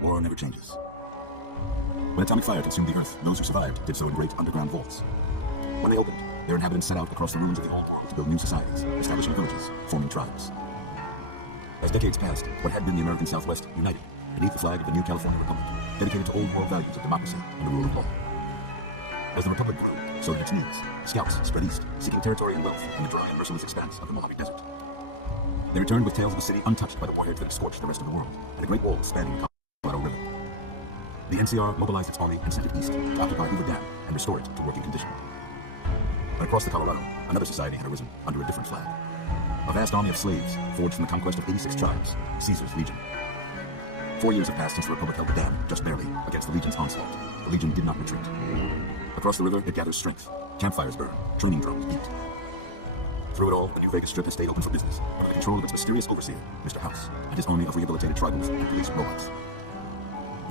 War never changes. When atomic fire consumed the Earth, those who survived did so in great underground vaults. When they opened, their inhabitants set out across the ruins of the old world to build new societies, establishing villages, forming tribes. As decades passed, what had been the American Southwest united beneath the flag of the new California Republic, dedicated to old world values of democracy and the rule of law. As the Republic grew, so did its needs. Scouts spread east, seeking territory and wealth in the dry and merciless expanse of the Mojave Desert. They returned with tales of a city untouched by the warheads that had scorched the rest of the world, and a great wall spanning the Colorado River. The NCR mobilized its army and sent it east to occupy Hoover Dam and restore it to working condition. But across the Colorado, another society had arisen under a different flag. A vast army of slaves forged from the conquest of 86 tribes, Caesar's Legion. 4 years have passed since the Republic held the dam, just barely, against the Legion's onslaught. The Legion did not retreat. Across the river, it gathers strength. Campfires burn, training drums beat. Through it all, the New Vegas Strip has stayed open for business, under the control of its mysterious overseer, Mr. House, and his army of rehabilitated tribals and police robots.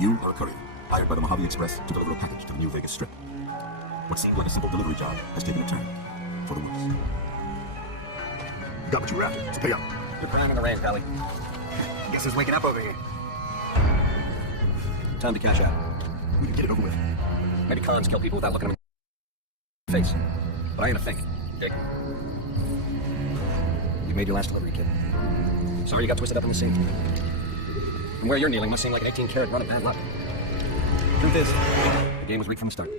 You are a courier, hired by the Mojave Express to deliver a package to the New Vegas Strip. What seemed like a simple delivery job has taken a turn, for the worse. Got what you were after, so pay up. Good ground in the rain, Valley. Guess who's waking up over here? Time to cash out. We can get it over with. Maybe cons kill people without looking them in the face. But I ain't a thing, Dick. You made your last delivery, kid. Sorry you got twisted up in the scene. From where you're kneeling must seem like an 18-karat run of bad luck. Truth is, the game was rigged from the start.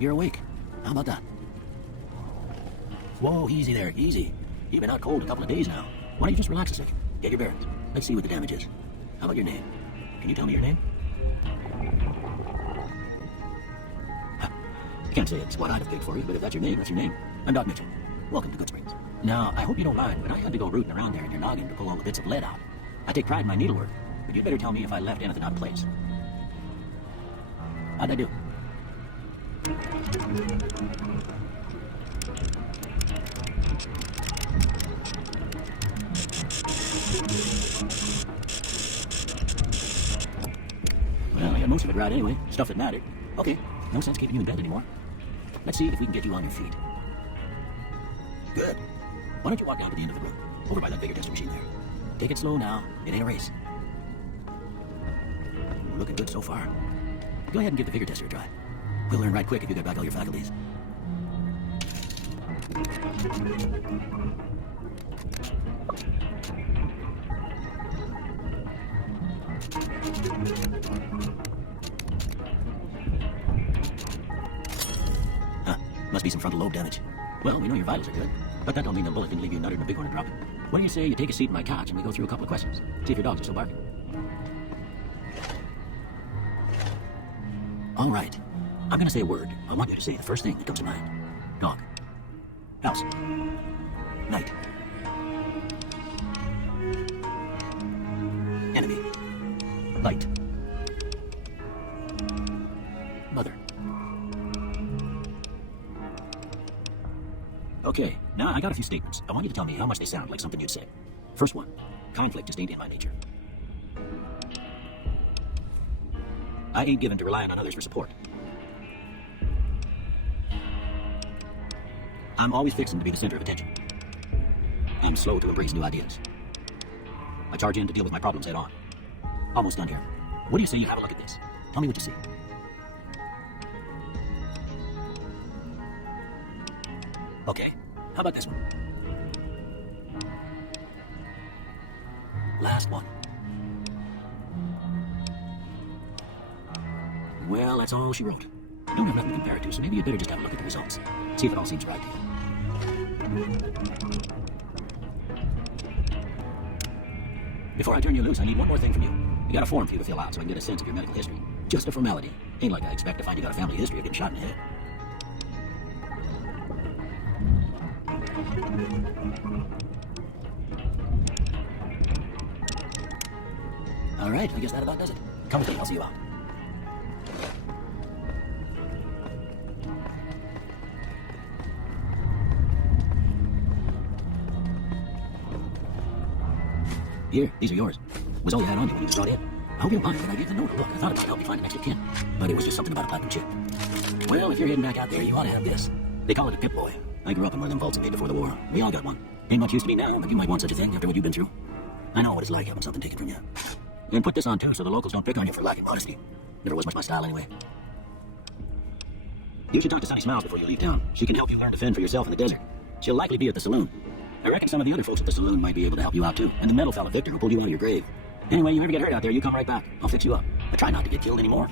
You're awake. How about that? Whoa, easy there, easy. You've been out cold a couple of days now. Why don't you just relax a second? Get your bearings. Let's see what the damage is. How about your name? Can you tell me your name? I can't say it's what I'd have picked for you, but if that's your name, that's your name. I'm Doc Mitchell. Welcome to Goodsprings. Now, I hope you don't mind, but I had to go rooting around there in your noggin to pull all the bits of lead out. I take pride in my needlework, but you'd better tell me if I left anything out of place. How'd I do? Well, I got most of it right anyway. Stuff that mattered. Okay, no sense keeping you in bed anymore. Let's see if we can get you on your feet. Good. Why don't you walk down to the end of the room, over by that bigger tester machine there. Take it slow now. It ain't a race. We're looking good so far. Go ahead and give the vigor tester a try. We'll learn right quick if you get back all your faculties. Huh, must be some frontal lobe damage. Well, we know your vitals are good, but that don't mean the bullet didn't leave you nuttered in a big one to drop it. What do you say you take a seat in my couch and we go through a couple of questions? See if your dogs are still barking. All right. I'm gonna say a word. I want you to say the first thing that comes to mind. Dog. House. Night. Enemy. Light. Mother. Okay, now I got a few statements. I want you to tell me how much they sound like something you'd say. First one. Conflict just ain't in my nature. I ain't given to relying on others for support. I'm always fixing to be the center of attention. I'm slow to embrace new ideas. I charge in to deal with my problems head on. Almost done here. What do you say you have a look at this? Tell me what you see. Okay, how about this one? Last one. Well, that's all she wrote. Don't have nothing to compare it to, so maybe you'd better just have a look at the results. See if it all seems right to you. Before I turn you loose, I need one more thing from you. You got a form for you to fill out so I can get a sense of your medical history. Just a formality. Ain't like I expect to find you got a family history of getting shot in the head. All right, I guess that about does it. Come with me, I'll see you out. Here, these are yours. Was all you had on you when you was brought in. I hope you don't mind, but I gave the note a look. I thought it might help you find an extra kin. But it was just something about a platinum chip. Well, if you're heading back out there, you ought to have this. They call it a Pip Boy. I grew up in one of them vaults made before the war. We all got one. Ain't much use to me now, but you might want such a thing after what you've been through. I know what it's like having something taken from you. And put this on too, so the locals don't pick on you for lacking modesty. Never was much my style anyway. You should talk to Sunny Smiles before you leave town. She can help you learn to fend for yourself in the desert. She'll likely be at the saloon. I reckon some of the other folks at the saloon might be able to help you out too. And the metal fella Victor will pull you out of your grave. Anyway, you ever get hurt out there, you come right back. I'll fix you up. But try not to get killed anymore.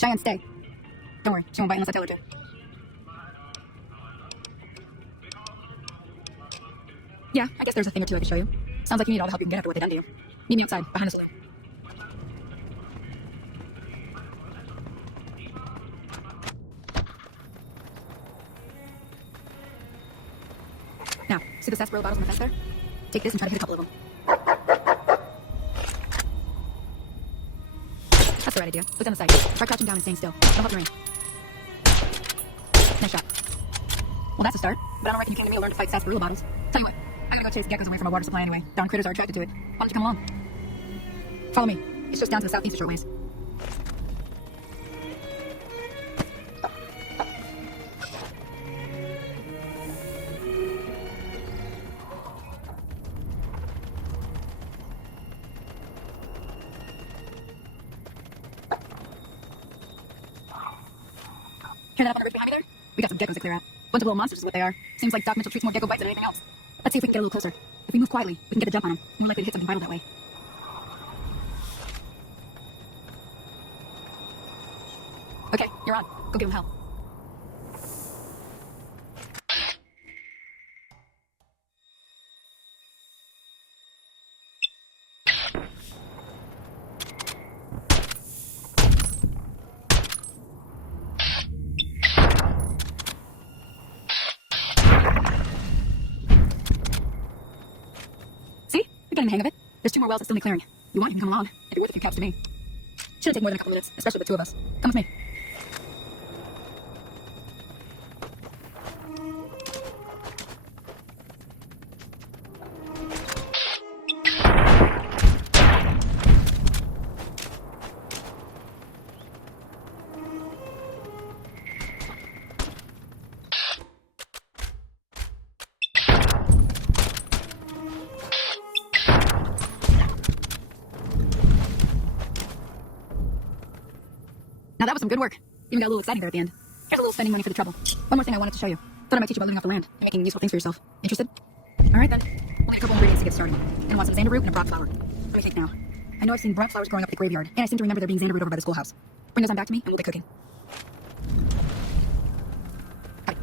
Cheyenne, stay. Don't worry, she won't bite unless I tell her to. Yeah, I guess there's a thing or two I could show you. Sounds like you need all the help you can get after what they done to you. Meet me outside, behind the saloon. Now, see the sarsaparilla bottles on the fence there? Take this and try to hit a couple of them. That's the right idea. Look on the side. Try crouching down and staying still. Don't help your aim. Nice shot. Well, that's a start, but I don't reckon you came to me to learn to fight sarsaparilla bottles. Tell you what, I gotta go chase the geckos away from a water supply anyway. Darn critters are attracted to it. Why don't you come along? Follow me. It's just down to the southeast a short ways. Hear that up on the roof behind me there? We got some geckos to clear out. Bunch of little monsters is what they are. Seems like Doc Mitchell treats more gecko bites than anything else. Let's see if we can get a little closer. If we move quietly, we can get a jump on them. We're likely to hit something vital that way. Okay, you're on. Go give him hell. See? You're getting the hang of it. There's 2 more wells that still need clearing. You want, you can come along. It'd be worth a few caps to me. Shouldn't take more than a couple minutes, especially the 2 of us. Come with me. Now that was some good work. Even got a little exciting there at the end. Here's a little spending money for the trouble. One more thing I wanted to show you. Thought I might teach you about living off the land, making useful things for yourself. Interested? Alright then. We'll need a couple ingredients to get started. And I want some xanderroot and a broad flower. Let me think now. I know I've seen broad flowers growing up at the graveyard, and I seem to remember there being xanderroot over by the schoolhouse. Bring those on back to me, and we'll get cooking. Hi.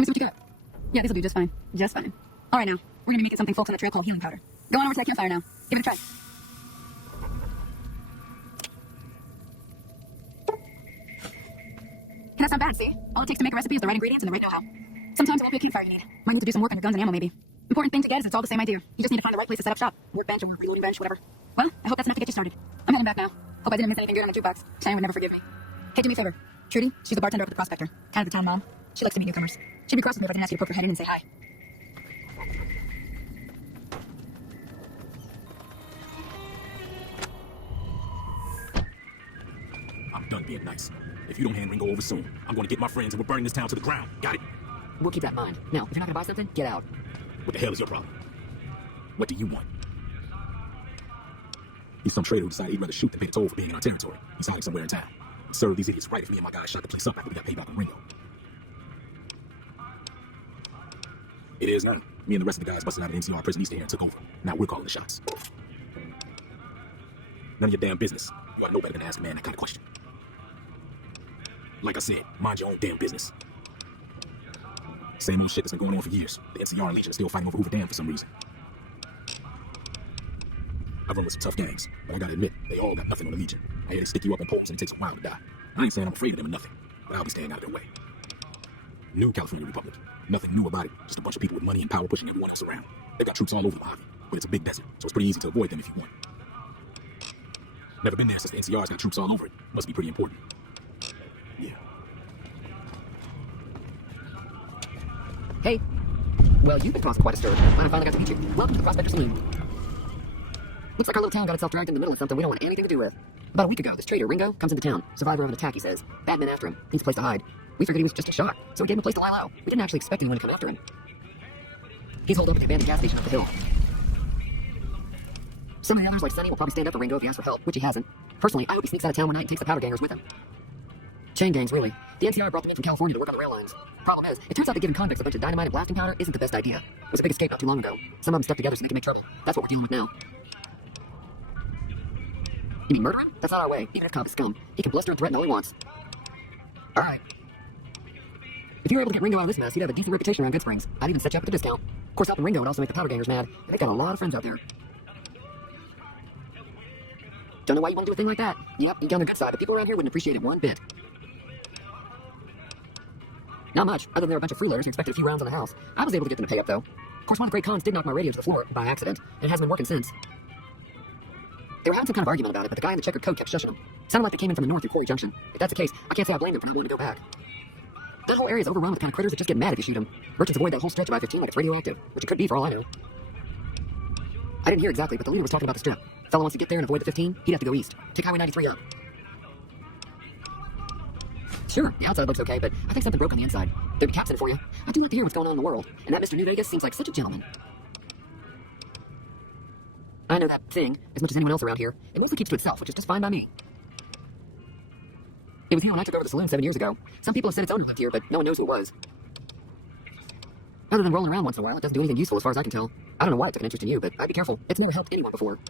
Let me see what you got. Yeah, this'll do just fine. Just fine. All right, now. We're gonna be making something folks on the trail called healing powder. Go on over to that campfire now. Give it a try. And that's not bad, see? All it takes to make a recipe is the right ingredients and the right know-how. Sometimes it won't be a campfire you need. Might need to do some work on your guns and ammo, maybe. Important thing to get is it's all the same idea. You just need to find the right place to set up shop. Workbench or reloading bench, whatever. Well, I hope that's enough to get you started. I'm heading back now. Hope I didn't miss anything good on the jukebox. Cheyenne would never forgive me. Hey, do me a favor. Trudy, she's the bartender up at the Prospector. Kind of the town mom. She likes to meet newcomers. She'd be cross with me if I didn't ask you to poke your head in and say hi. I'm done being nice. If you don't hand Ringo over soon, I'm going to get my friends and we're burning this town to the ground. Got it? We'll keep that in mind. Now, if you're not gonna buy something, get out. What the hell is your problem? What do you want? He's some traitor who decided he'd rather shoot than pay the toll for being in our territory. He's hiding somewhere in town. Serve these idiots right if me and my guys shot the place up after we got paid back on Ringo. It is now. Me and the rest of the guys busted out of NCR prison east here and took over. Now we're calling the shots. None of your damn business. You ought to know better than to ask a man that kind of question. Like I said, mind your own damn business. Same old shit that's been going on for years. The NCR and Legion are still fighting over Hoover Dam for some reason. I've run with some tough gangs, but I gotta admit, they all got nothing on the Legion. I hear they stick you up in poles and it takes a while to die. I ain't saying I'm afraid of them or nothing, but I'll be staying out of their way. New California Republic. Nothing new about it. Just a bunch of people with money and power pushing everyone else around. They've got troops all over the Mojave, but it's a big desert, so it's pretty easy to avoid them if you want. Never been there since the NCR's got troops all over it. Must be pretty important. Yeah. Hey. Well, you've been causing quite a stir. Glad I finally got to meet you. Welcome to the Prospector Saloon. Looks like our little town got itself dragged in the middle of something we don't want anything to do with. About a week ago, this traitor, Ringo, comes into town. Survivor of an attack, he says. Bad men after him. Needs a place to hide. We figured he was just a shot, so we gave him a place to lie low. We didn't actually expect anyone to come after him. He's holed up at the abandoned gas station up the hill. Some of the others, like Sonny, will probably stand up for Ringo if he asks for help, which he hasn't. Personally, I hope he sneaks out of town one night and takes the powder gangers with him. Chain gangs, really. The NCR brought them in from California to work on the rail lines. Problem is, it turns out that giving convicts a bunch of dynamite and blasting powder isn't the best idea. It was a big escape not too long ago. Some of them stuck together so they can make trouble. That's what we're dealing with now. You mean murder him? That's not our way. Even if Cobb is scum, he can bluster and threaten all he wants. Alright. If you were able to get Ringo out of this mess, he'd have a decent reputation around Good Springs. I'd even set you up with a discount. Of course, helping Ringo would also make the powder gangers mad, and they've got a lot of friends out there. Don't know why you won't do a thing like that. Yep, you're on the good side, but people around here wouldn't appreciate it one bit. Not much, other than they're a bunch of fruiters who expected a few rounds on the house. I was able to get them to pay up, though. Of course, one of the great cons did knock my radio to the floor by accident, and it hasn't been working since. They were having some kind of argument about it, but the guy in the checkered coat kept shushing them. Sounded like they came in from the north through Quarry Junction. If that's the case, I can't say I blame them for not wanting to go back. That whole area is overrun with the kind of critters that just get mad if you shoot them. Merchants avoid that whole stretch of I-15 like it's radioactive, which it could be for all I know. I didn't hear exactly, but the leader was talking about the strip. Fellow wants to get there and avoid the 15, he'd have to go east. Take Highway 93 up. Sure, the outside looks okay, but I think something broke on the inside. There'd be caps in it for you. I do like to hear what's going on in the world, and that Mr. New Vegas seems like such a gentleman. I know that thing, as much as anyone else around here, it mostly keeps to itself, which is just fine by me. It was here when I took over the saloon 7 years ago. Some people have said its owner lived here, but no one knows who it was. Other than rolling around once in a while, it doesn't do anything useful as far as I can tell. I don't know why it took an interest in you, but I'd be careful. It's never helped anyone before.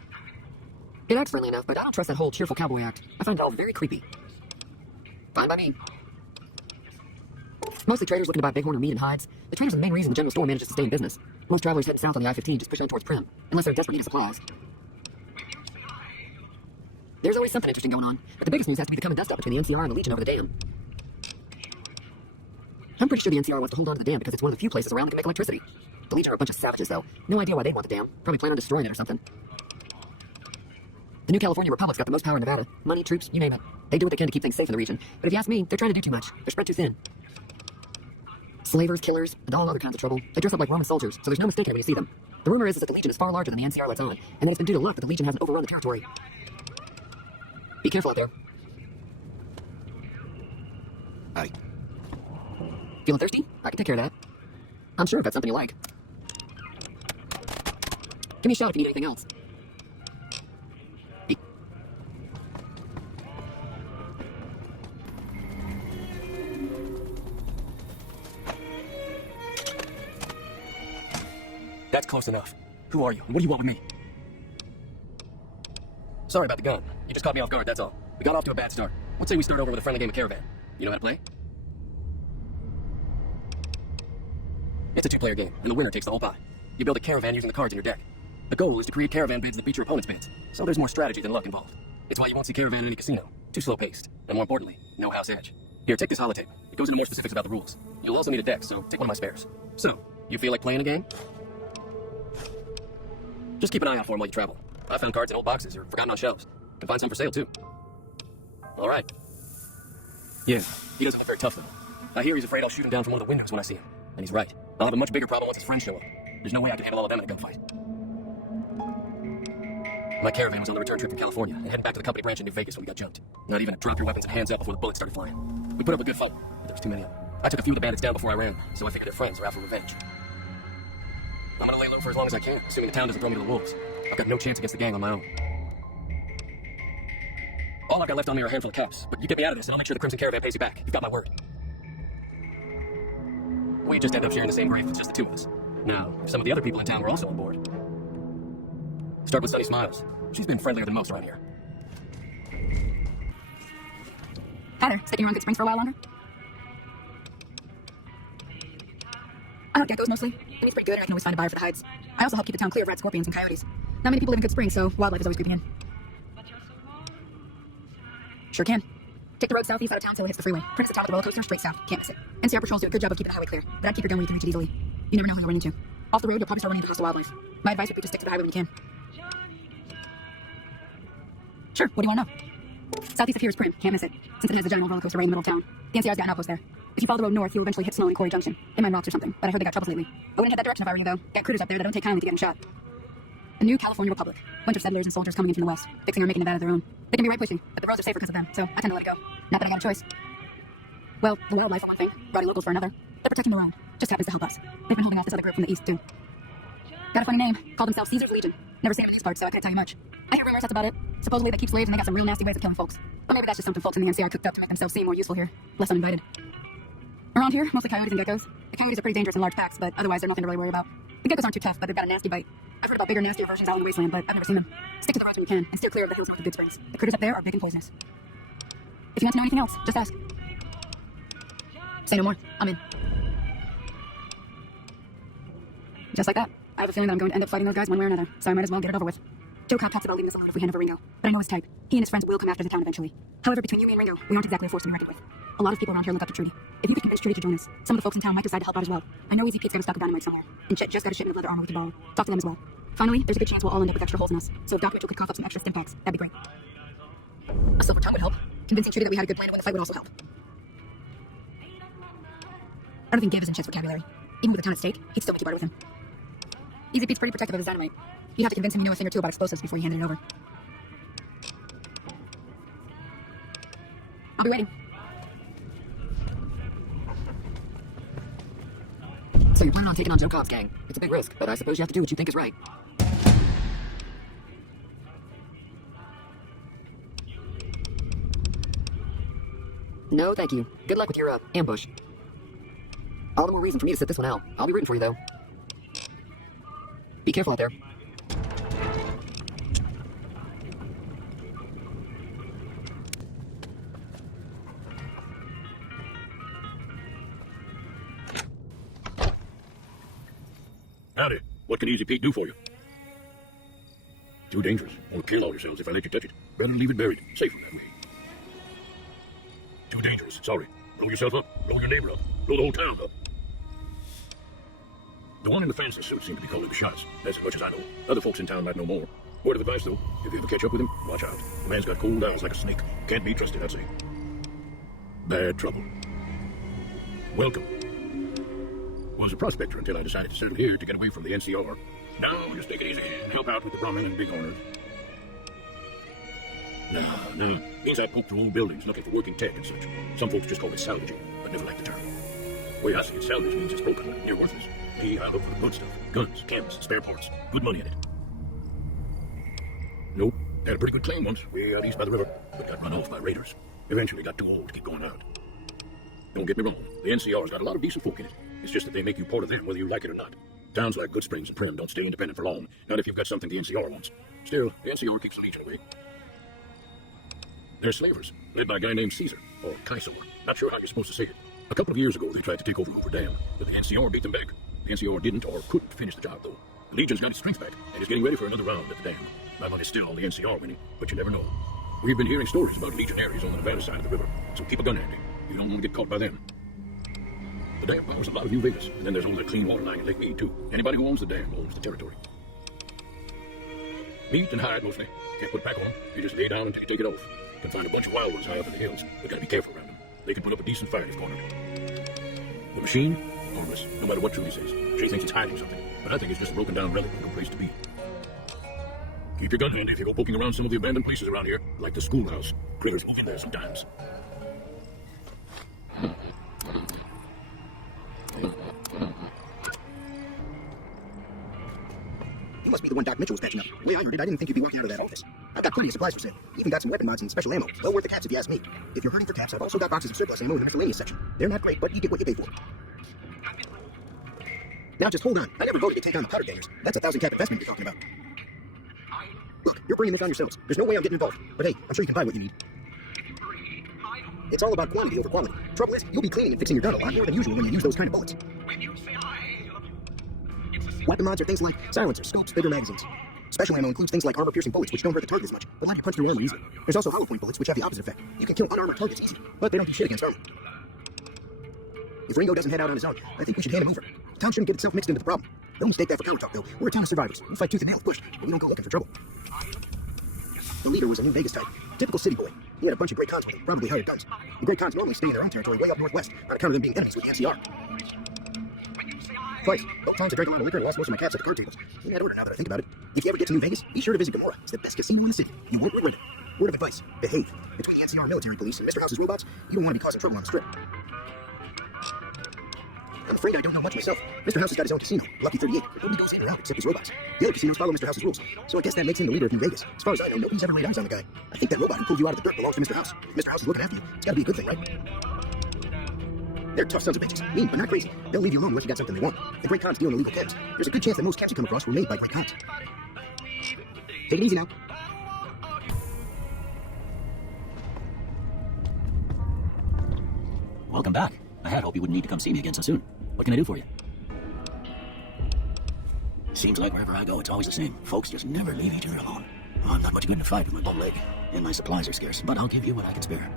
It acts friendly enough, but I don't trust that whole cheerful cowboy act. I find it all very creepy. Fine by me. Mostly traders looking to buy bighorn or meat and hides. The traders are the main reason the general store manages to stay in business. Most travelers heading south on the I-15 just push on towards Prim, unless they're desperate need of supplies. There's always something interesting going on, but the biggest news has to be the coming dust-up between the NCR and the Legion over the dam. I'm pretty sure the NCR wants to hold on to the dam because it's one of the few places around that can make electricity. The Legion are a bunch of savages, though. No idea why they want the dam. Probably plan on destroying it or something. The New California Republic's got the most power in Nevada. Money, troops, you name it. They do what they can to keep things safe in the region. But if you ask me, they're trying to do too much. They're spread too thin. Slavers, killers, and all other kinds of trouble. They dress up like Roman soldiers, so there's no mistaking when you see them. The rumor is that the Legion is far larger than the NCR lets on, and that it's been due to luck that the Legion hasn't overrun the territory. Be careful out there. Aye. Feeling thirsty? I can take care of that. I'm sure if that's something you like. Give me a shout if you need anything else. Hey. That's close enough. Who are you? And what do you want with me? Sorry about the gun. You just caught me off guard, that's all. We got off to a bad start. Let's say we start over with a friendly game of Caravan. You know how to play? It's a two-player game, and the winner takes the whole pie. You build a caravan using the cards in your deck. The goal is to create caravan bids that beat your opponent's bids, so there's more strategy than luck involved. It's why you won't see caravan in any casino. Too slow-paced, and more importantly, no house edge. Here, take this holotape. It goes into more specifics about the rules. You'll also need a deck, so take one of my spares. So, you feel like playing a game? Just keep an eye out for them while you travel. I found cards in old boxes or forgotten on shelves. Can find some for sale, too. All right. Yeah, he doesn't look very tough, though. I hear he's afraid I'll shoot him down from one of the windows when I see him. And he's right. I'll have a much bigger problem once his friends show up. There's no way I can handle all of them in a gunfight. My caravan was on the return trip from California and heading back to the company branch in New Vegas when we got jumped. Not even to drop your weapons and hands up before the bullets started flying. We put up a good fight, but there was too many of them. I took a few of the bandits down before I ran, so I figured their friends were out for revenge. I'm gonna lay low for as long as I can, assuming the town doesn't throw me to the wolves. I've got no chance against the gang on my own. All I've got left on me are a handful of caps, but you get me out of this and I'll make sure the Crimson Caravan pays you back. You've got my word. We just end up sharing the same grave if it's just the two of us. Now, if some of the other people in town were also on board. Start with Sunny Smiles. She's been friendlier than most around here. Hi there. Sticking around Good Springs for a while longer? I hunt geckos mostly. The meat's pretty good and I can always find a buyer for the hides. I also help keep the town clear of rat scorpions and coyotes. Not many people live in Good Springs, so wildlife is always creeping in. Sure can. Take the road southeast out of town till it hits the freeway. Press the top of the roller coaster, straight south. Can't miss it. NCR patrols do a good job of keeping the highway clear, but I'd keep your gun where you can reach it easily. You never know who you'll run into. Off the road, you'll probably start running into hostile wildlife. My advice would be to stick to the highway when you can. Sure, what do you want to know? Southeast of here is Prim. Can't miss it. Since it has a giant roller coaster right in the middle of town. The NCR's got an outpost there. If you follow the road north, you'll eventually hit Snow and Quarry Junction. They mine rocks or something, but I heard they got troubles lately. I wouldn't head that direction if I were you, though. Got critters up there that don't take kindly to getting shot. The new California Republic. Bunch of settlers and soldiers coming in from the west, fixing or making Nevada their own. They can be right pushing, but the roads are safer because of them, so I tend to let it go. Not that I got a choice. Well, the wildlife for one thing, rowdy locals for another. They're protecting the land. Just happens to help us. They've been holding off this other group from the east, too. Got a funny name. Call themselves Caesar's Legion. Never seen it in these parts, so I couldn't tell you much. I hear rumors, that's about it. Supposedly they keep slaves and they got some real nasty ways of killing folks. But maybe that's just something folks in the NCR cooked up to make themselves seem more useful here. Less uninvited. Around here, mostly coyotes and geckos. The coyotes are pretty dangerous in large packs, but otherwise they're nothing to really worry about. The geckos aren't too tough, but they've got a nasty bite. I've heard about bigger, nastier versions out in the wasteland, but I've never seen them. Stick to the roads when you can, and steer clear of the hills north of Good Springs. The critters up there are big and poisonous. If you want to know anything else, just ask. Say no more. I'm in. Just like that. I have a feeling that I'm going to end up fighting those guys one way or another, so I might as well get it over with. Joe Cobb talks about leaving us alone if we hand over Ringo, but I know his type. He and his friends will come after the town eventually. However, between you, me, and Ringo, we aren't exactly a force to be reckoned with. A lot of people around here look up to Trudy. If you could convince Trudy to join us, some of the folks in town might decide to help out as well. I know Easy Pete's got a stock of dynamite somewhere, and Chet just got a shipment of leather armor we can borrow. Talk to them as well. Finally, there's a good chance we'll all end up with extra holes in us, so if Doc Mitchell could cough up some extra stim packs, that'd be great. A silver tongue would help. Convincing Trudy that we had a good plan to win the fight would also help. I don't think Gav is in Chet's vocabulary. Even with the town at stake, he'd still make you barter with him. Easy Pete's pretty protective of his dynamite. You have to convince him you know a thing or two about explosives before you hand it over. I'll be waiting. So you're planning on taking on Joe Cobb's gang. It's a big risk, but I suppose you have to do what you think is right. No, thank you. Good luck with your, ambush. All the more reason for me to sit this one out. I'll be rooting for you, though. Be careful out there. Howdy. What can Easy Pete do for you? Too dangerous. Won't kill all yourselves if I let you touch it. Better leave it buried. Safer that way. Too dangerous. Sorry. Blow yourself up. Blow your neighbor up. Blow the whole town up. The one in the fancy suit seemed to be calling the shots. That's as much as I know. Other folks in town might know more. Word of advice, though, if you ever catch up with him, watch out. The man's got cold eyes like a snake. Can't be trusted, I'd say. Bad trouble. Welcome. Was a prospector until I decided to settle here to get away from the NCR. Now, just take it easy and help out with the brummen and bighorners. Nah. Means I poke through old buildings looking for working tech and such. Some folks just call it salvaging, but never like the term. The way I see it, salvage means it's broken and near worthless. Me, I look for the good stuff. Guns, chems, spare parts. Good money in it. Nope. Had a pretty good claim once, way out east by the river, but got run off by raiders. Eventually got too old to keep going out. Don't get me wrong, the NCR's got a lot of decent folk in it. It's just that they make you part of them whether you like it or not. Towns like Good Springs and Prim don't stay independent for long, not if you've got something the NCR wants. Still, the NCR keeps the Legion away. They're slavers, led by a guy named Caesar, or Kaisor. Not sure how you're supposed to say it. A couple of years ago, they tried to take over Hoover Dam, but the NCR beat them back. NCR didn't or couldn't finish the job, though. The Legion's got its strength back and is getting ready for another round at the dam. That one is still the NCR winning, but you never know. We've been hearing stories about legionaries on the Nevada side of the river, so keep a gun handy. You don't want to get caught by them. The dam powers a lot of New Vegas, and then there's all the clean water line in Lake Mead, too. Anybody who owns the dam owns the territory. Meat and hide, mostly. Can't put a pack on them. You just lay down until you take it off. You can find a bunch of wild ones high up in the hills, but gotta be careful around them. They can put up a decent fight if cornered. The machine? Harmless, no matter what Trudy says. She thinks it's hiding something, but I think it's just a broken down relic with no place to be. Keep your gun handy if you go poking around some of the abandoned places around here, like the schoolhouse. Critters move in there sometimes. You must be the one Doc Mitchell was patching up. The way I heard it, I didn't think you'd be walking out of that office. I've got plenty of supplies for sale. Even got some weapon mods and special ammo. Well worth the caps if you ask me. If you're hunting for caps, I've also got boxes of surplus ammo in the miscellaneous section. They're not great, but you get what you pay for. Now just hold on. I never voted to take on the powder gangers. That's a 1,000 cap investment you're talking about. Look, you're bringing this on yourselves. There's no way I'm getting involved. But hey, I'm sure you can buy what you need. It's all about quantity over quality. Trouble is, you'll be cleaning and fixing your gun a lot more than usual when you use those kind of bullets. Weapon mods are things like silencers, scopes, bigger magazines. Special ammo includes things like armor-piercing bullets, which don't hurt the target as much, but allow you to punch through armor easily. There's also hollow point bullets, which have the opposite effect. You can kill unarmored targets easy, but they don't do shit against armor. If Ringo doesn't head out on his own, I think we should hand him over. Town shouldn't get itself mixed into the problem. Don't mistake that for counter talk, though. We're a town of survivors. We fight tooth and nail with push, but we don't go looking for trouble. The leader was a New Vegas type. Typical city boy. He had a bunch of Great Khans with him, probably hired guns. The Great Khans normally stay in their own territory way up northwest, on account of them being enemies with the NCR. Twice. Both times I drank a lot of liquor and lost most of my caps at the card tables. In that order, now that I think about it. If you ever get to New Vegas, be sure to visit Gomorrah. It's the best casino in the city. You won't regret it. Word of advice, behave. Between the NCR military police and Mr. House's robots, you don't want to be causing trouble on the strip. I'm afraid I don't know much myself. Mr. House has got his own casino, Lucky 38. Nobody goes in or out except his robots. The other casinos follow Mr. House's rules, so I guess that makes him the leader of New Vegas. As far as I know, nobody's ever laid eyes on the guy. I think that robot who pulled you out of the dirt belongs to Mr. House. If Mr. House is looking after you, it's got to be a good thing, right? They're tough sons of bitches, mean but not crazy. They'll leave you alone unless you got something they want. The Great Khans deal in illegal caps. There's a good chance that most caps you come across were made by Great Khans. Take it easy now. Welcome back. I had hoped you wouldn't need to come see me again so soon. What can I do for you? Seems like wherever I go, it's always the same. Folks just never leave each other alone. Oh, I'm not much good in a fight with my bum leg, and my supplies are scarce, but I'll give you what I can spare.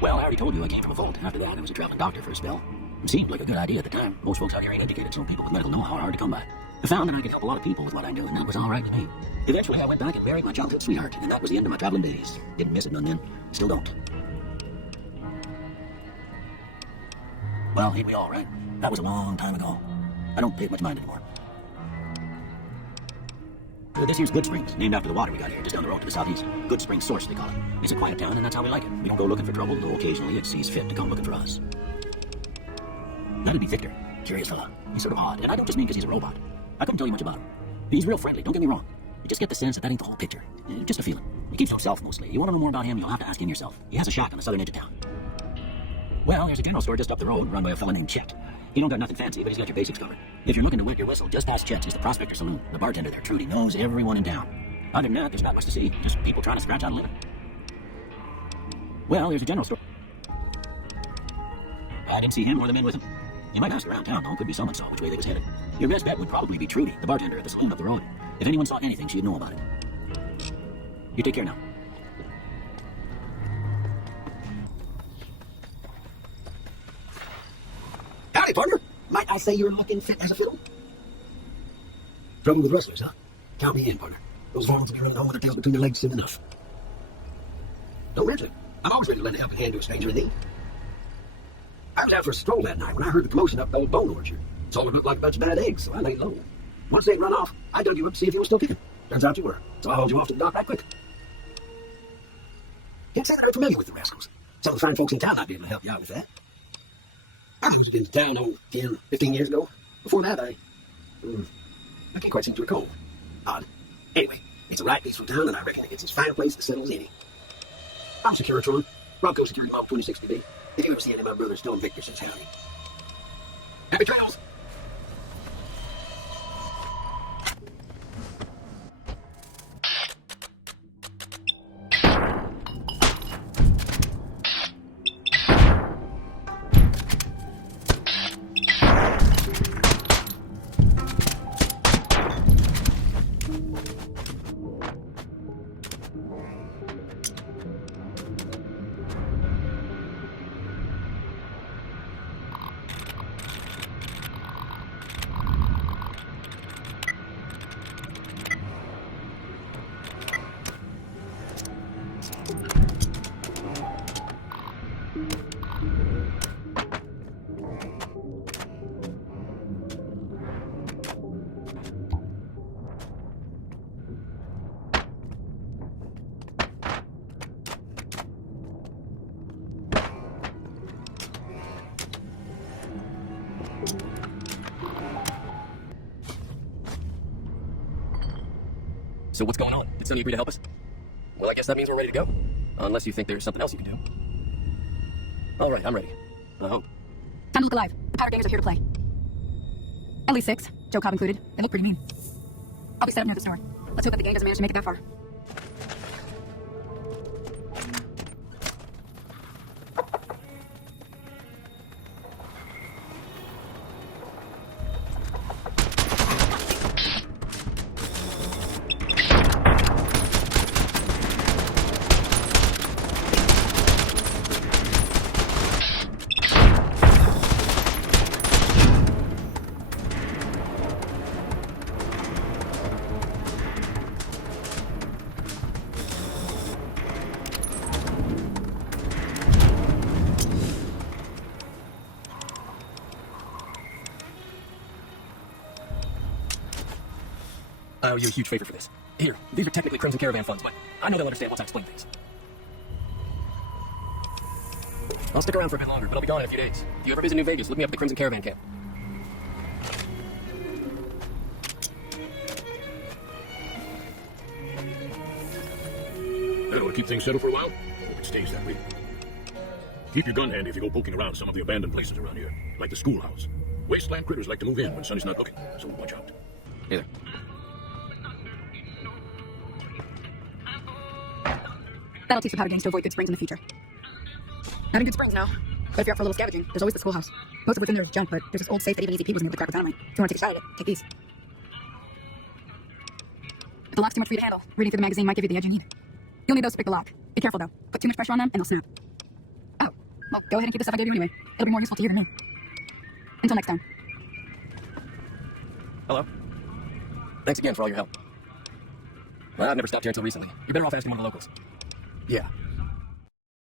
Well, I already told you I came from a vault. After that, I was a traveling doctor for a spell. It seemed like a good idea at the time. Most folks out here ain't educated, so people with medical know-how are hard to come by. I found that I could help a lot of people with what I do, and that was all right with me. Eventually, I went back and married my childhood sweetheart, and that was the end of my traveling days. Didn't miss it none then. Still don't. Well, ain't we all right? That was a long time ago. I don't pay much mind anymore. This here's Good Springs, named after the water we got here, just down the road to the southeast. Good Springs Source, they call it. It's a quiet town, and that's how we like it. We don't go looking for trouble, though occasionally it sees fit to come looking for us. That'd be Victor. Curious fella. He's sort of odd, and I don't just mean because he's a robot. I couldn't tell you much about him. He's real friendly, don't get me wrong. You just get the sense that ain't the whole picture. Just a feeling. He keeps to himself mostly. You want to know more about him, you'll have to ask him yourself. He has a shack on the southern edge of town. Well, there's a general store just up the road run by a fella named Chet. He don't got nothing fancy, but he's got your basics covered. If you're looking to wet your whistle, just past Chet's is the Prospector Saloon. The bartender there, Trudy, knows everyone in town. Other than that, there's not much to see. Just people trying to scratch out a living. Well, there's a general store. I didn't see him or the men with him. You might ask around town, though. Could be someone saw which way they was headed. Your best bet would probably be Trudy, the bartender at the saloon up the road. If anyone saw anything, she'd know about it. You take care now. Howdy, partner. Might I say you're looking fit as a fiddle? Trouble with rustlers, huh? Count me in, partner. Those Vaughns will be running home with their tails between their legs soon enough. Don't mention it. I'm always ready to lend a helping hand to a stranger in need. I was out for a stroll that night when I heard the commotion up the old bone orchard. It's all looked like a bunch of bad eggs, so I laid low. Once they'd run off, I dug you up to see if you were still kicking. Turns out you were, so I hauled you off to the dock right quick. Can't say that I'm familiar with the rascals. Some of the fine folks in town might be able to help you out with that. I was in town 10, 15 years ago. Before that, I can't quite seem to recall. Odd. Anyway, it's a right peaceful town, and I reckon it's as fine a place to settle as any. I'm Securitron, Bronco Security Mob 26DB. If you ever see any of my brothers, tell them Victor says howdy. Happy trails! So what's going on? Did Sonny agree to help us? Well, I guess that means we're ready to go. Unless you think there's something else you can do. All right, I'm ready. I hope. Time to look alive. The Power Gangers are here to play. At least 6, Joe Cobb included. They look pretty mean. I'll be set up near the store. Let's hope that the gang doesn't manage to make it that far. I owe you a huge favor for this. Here, these are technically Crimson Caravan funds, but I know they'll understand once I explain things. I'll stick around for a bit longer, but I'll be gone in a few days. If you ever visit New Vegas, look me up at the Crimson Caravan camp. I want to keep things settled for a while. I hope it stays that way. Keep your gun handy if you go poking around some of the abandoned places around here, like the schoolhouse. Wasteland critters like to move in when Sonny's not looking, so watch out. Hey there. That'll teach the Power Gangs to avoid Good Springs in the future. Not in Good Springs now. But if you're up for a little scavenging, there's always the schoolhouse. Most of what's in there is junk, but there's this old safe that even Easy Pete was able to crack with dynamite. If you want to take a shot at it, take these. If the lock's too much for you to handle, reading through the magazine might give you the edge you need. You'll need those to pick the lock. Be careful though. Put too much pressure on them and they'll snap. Oh, well, go ahead and keep this stuff I gave you anyway. It'll be more useful to you than me. Until next time. Hello. Thanks again for all your help. Well, I've never stopped here until recently. You're better off asking one of the locals. Yeah,